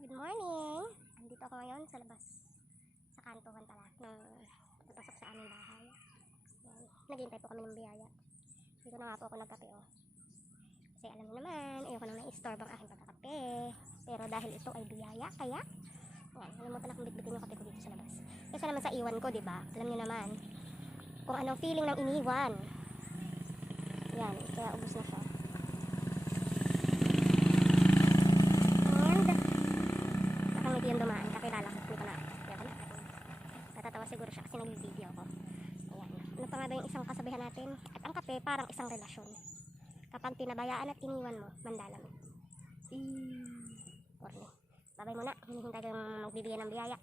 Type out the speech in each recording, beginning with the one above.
Good morning! Nandito ako ngayon sa labas. Sa kantuhan pala. Nung papasok sa aming bahay. Yan. Naghihintay po kami ng biyaya. Dito na nga po ako nagkape oh. Kasi alam niyo naman, ayoko nang na-istorb ang aking pagkakape. Pero dahil ito ay biyaya, kaya yan, nalimutan akong bitbitin yung kape ko dito sa labas. Kesa naman sa iwan ko, di ba? Alam niyo naman kung anong feeling ng iniwan. Yan, kaya ubos na siya. And, nakangiti yung dumaan, kakilala ko, hindi ko na, kaya ko na, natatawa siguro siya kasi nag-video ko. Ayan. Ano pa nga ba yung isang kasabihan natin? At ang kape, parang isang relasyon. Kapag pinabayaan at iniwan mo, mandalamig. Orne. Babay muna, hinihintay ko yung magbibigay ng biyaya.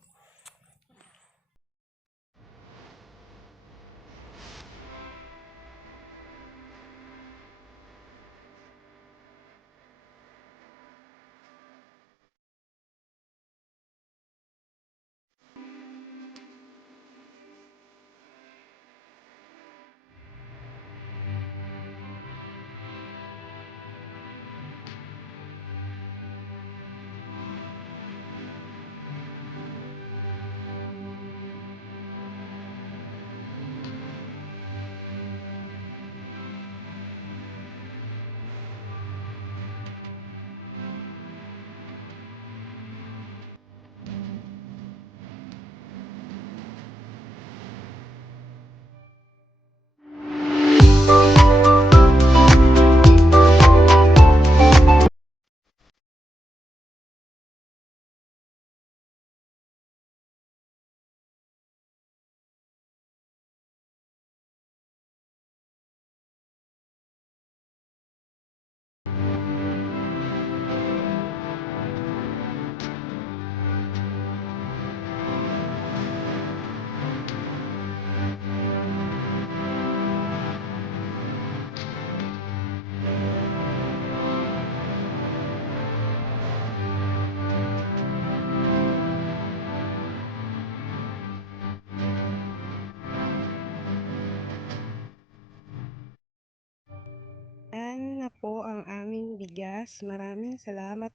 Yan na po ang aming bigas. Maraming salamat